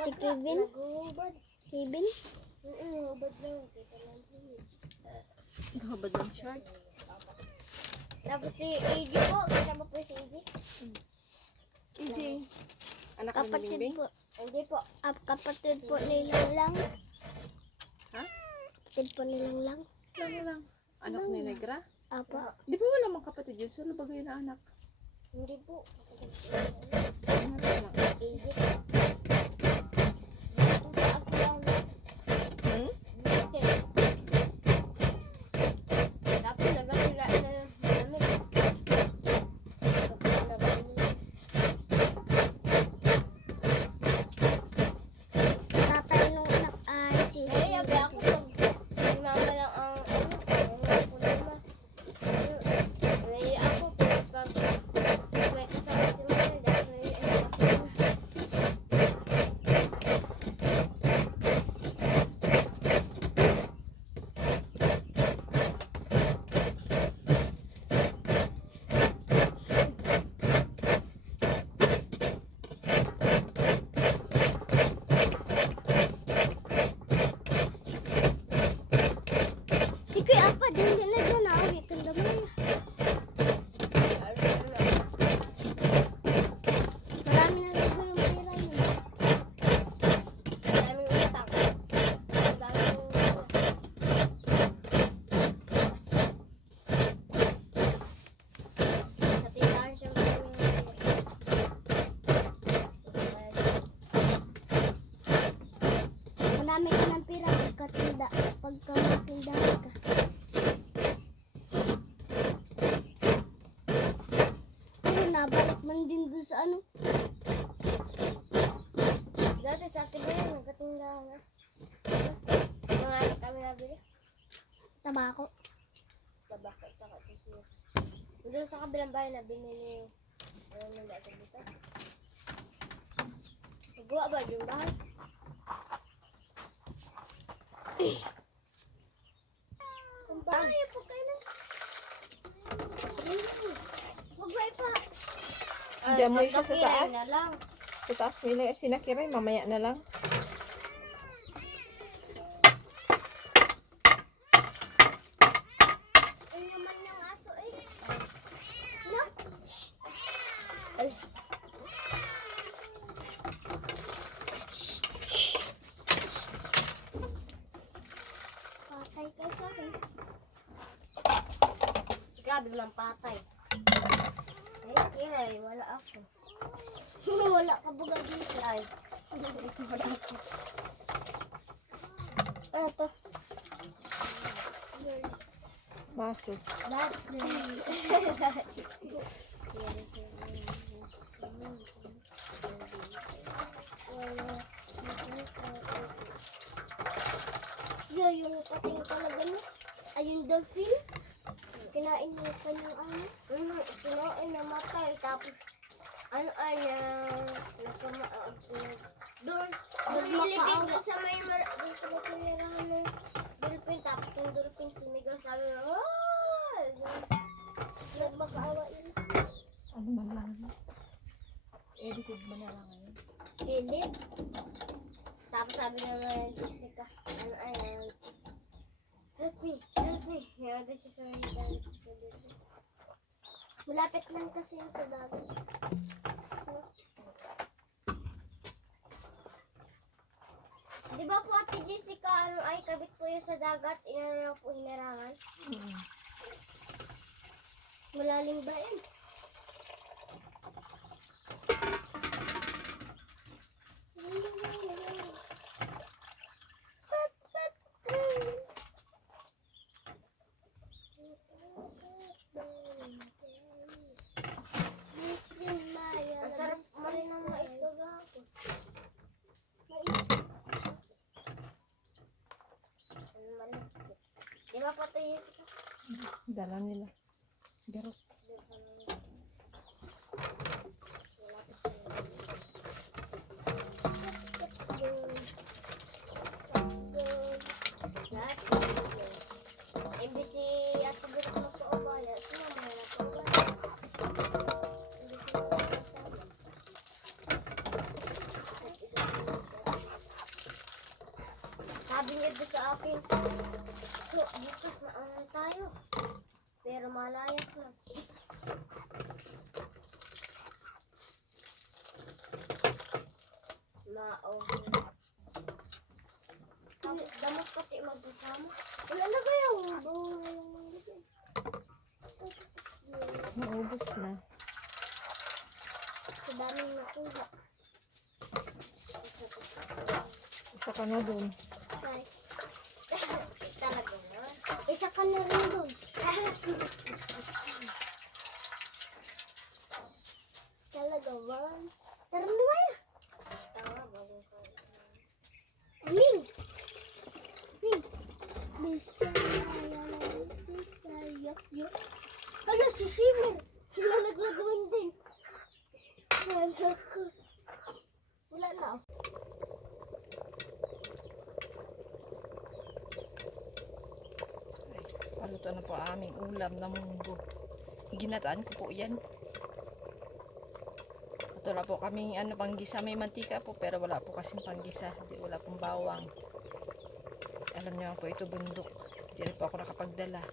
Si Kevin? Kevin? Gahubad ng short. Tapos si AJ po. Kasama po si AJ. EJ. Anak ni Kapatid Bingbing? po. Hindi po. Kapatid po nilang lang. Ha? Kapatid po nilang lang. Ano lang? Anak ni Negra? Apa. Di ba wala mang kapatid yun? Sino ba kayo na anak? Hindi po. Ano lang? AJ po. Ako lang. Hmm? Tapos nagkakila na namin. Tatay nung anak ay si... Eh, yabi ako pag mama lang ang problema. Eh, ako pag may kasama si mama, dahil ako. Si Kuya Apa, din na dyan na awit ang damay. Marami na rin yung pera yun. Maraming utang. Sa tindahan siya marami ka ng pera pagkatinda, pagkatindahan ka. Pero nabalik man din doon sa ano. Dati sa atin ba yun, nagkatindahan na. Mga ano kami nabili? Tabako. Tabako, saka tissue. Doon sa kabilang bahay na binili ng dati dito. Nagawa ba yung bahay? Kung ba? Ay, po kayo na. Huwag pa. Diyan mo siya sa taas. Na lang. Sa taas mo ilagay. Sinakiray, mamaya na lang. Ay, naman yung aso eh. No? Ay. Patay ka sa akin. Grabe lang patay. Ay, wala ako. Wala ka buga dito. Ay, dito wala ako. Ano to? Baso. Lahat. Yung pating talaga no? Ay, yung dolphin. Kinain niya pa yung ano. Kinain na matay. Tapos, ano ay doon nilipid doon sa may doon sa may tinirahan ng dolphin. Tapos yung dolphin sumigaw sa amin. Nagmakaawa yun. Ano man lang? Edited mo na lang ngayon. Edit. Tapos sabi naman yung Jessica, ano ay, help me. Naganda siya sa may dagat. Malapit lang kasi yun sa dagat. Di ba po Ate Jessica, ano ay kabit po yun sa dagat, inano lang po hinarangan? Malalim ba yun? Ang sarap marin ng mais gagawin. Mais. Ano marin? Di ba po ito yun? Dala nila. Garot. Imbis si Ate Birok na po ubaya, sumama na po ubaya. Sabi niya doon sa akin, so, bukas maangan tayo. Pero malayas na. Tapos damas pati magkasama. Wala na ba yung Naubos na. sa daming nakuha. Isa ka na dun. Ay, talaga na. Isa ka na rin doon. Talaga ba? Tara na Maya. Tama, bagay ko. Ming! Ming! Bisaya na si Sayo. Hala, si Shimmer! Lalaglaguin din. Wala ko. Wala na. Paluto na po ang aming ulam na munggo. Ginataan ko po yan. At wala po kaming panggisa. May mantika po pero wala po kasing panggisa. Wala pong bawang. Alam niyo po ito bundok. Hindi rin po ako nakapagdala.